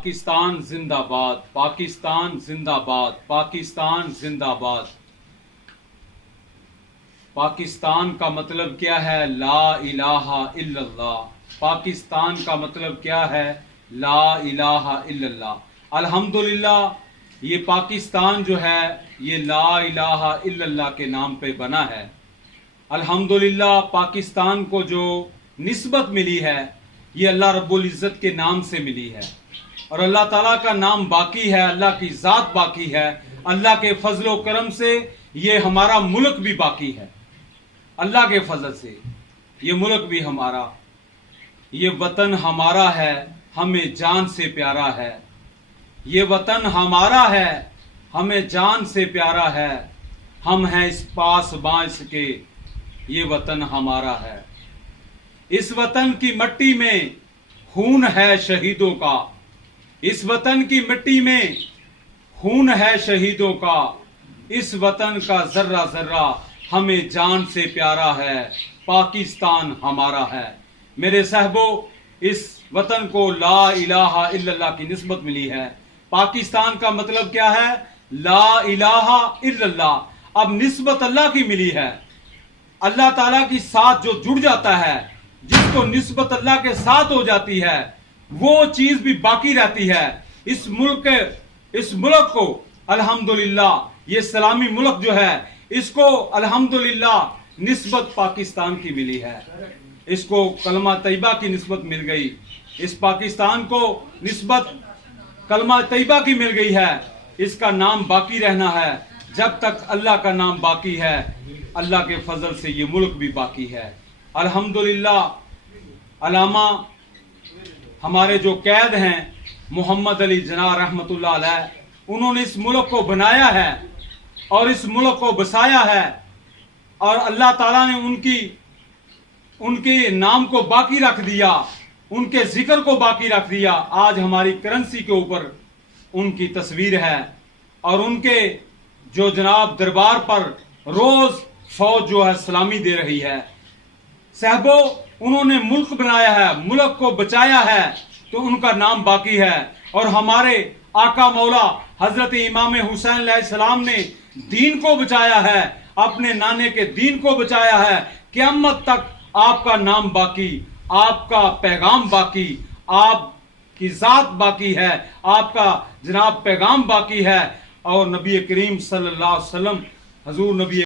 پاکستان زندہ باد، پاکستان زندہ باد، پاکستان زندہ باد۔ پاکستان کا مطلب کیا ہے؟ لا الہ الا اللہ۔ پاکستان کا مطلب کیا ہے؟ لا الہ الا اللہ۔ الحمدللہ یہ پاکستان جو ہے یہ لا الہ الا اللہ کے نام پہ بنا ہے۔ الحمدللہ پاکستان کو جو نسبت ملی ہے یہ اللہ رب العزت کے نام سے ملی ہے، اور اللہ تعالیٰ کا نام باقی ہے، اللہ کی ذات باقی ہے، اللہ کے فضل و کرم سے یہ ہمارا ملک بھی باقی ہے۔ اللہ کے فضل سے یہ ملک بھی ہمارا، یہ وطن ہمارا ہے، ہمیں جان سے پیارا ہے۔ یہ وطن ہمارا ہے، ہمیں جان سے پیارا ہے، ہم ہیں اس پاس باعث کے، یہ وطن ہمارا ہے۔ اس وطن کی مٹی میں خون ہے شہیدوں کا، اس وطن کی مٹی میں خون ہے شہیدوں کا، اس وطن کا ذرہ ذرہ ہمیں جان سے پیارا ہے، پاکستان ہمارا ہے۔ میرے صاحبو، اس وطن کو لا الہ الا اللہ کی نسبت ملی ہے۔ پاکستان کا مطلب کیا ہے؟ لا الہ الا اللہ۔ اب نسبت اللہ کی ملی ہے، اللہ تعالیٰ کی ساتھ جو جڑ جاتا ہے، جس کو نسبت اللہ کے ساتھ ہو جاتی ہے وہ چیز بھی باقی رہتی ہے۔ اس ملک کو الحمدللہ، یہ اسلامی ملک جو ہے اس کو الحمدللہ نسبت پاکستان کی ملی ہے، اس کو کلمہ طیبہ کی نسبت مل گئی، اس پاکستان کو نسبت کلمہ طیبہ کی مل گئی ہے۔ اس کا نام باقی رہنا ہے، جب تک اللہ کا نام باقی ہے اللہ کے فضل سے یہ ملک بھی باقی ہے۔ الحمدللہ علامہ ہمارے جو قید ہیں محمد علی جناح رحمۃ اللہ علیہ، انہوں نے اس ملک کو بنایا ہے اور اس ملک کو بسایا ہے، اور اللہ تعالیٰ نے ان کے نام کو باقی رکھ دیا، ان کے ذکر کو باقی رکھ دیا۔ آج ہماری کرنسی کے اوپر ان کی تصویر ہے، اور ان کے جو جناب دربار پر روز فوج جو ہے سلامی دے رہی ہے۔ صاحبو، انہوں نے ملک بنایا ہے، ملک کو بچایا ہے، تو ان کا نام باقی ہے۔ اور ہمارے آقا مولا حضرت امام حسین علیہ السلام نے دین کو بچایا ہے، اپنے نانے کے دین کو بچایا ہے۔ قیامت تک آپ کا نام باقی، آپ کا پیغام باقی، آپ کی ذات باقی ہے، آپ کا جناب پیغام باقی ہے۔ اور نبی کریم صلی اللہ علیہ وسلم، حضور نبی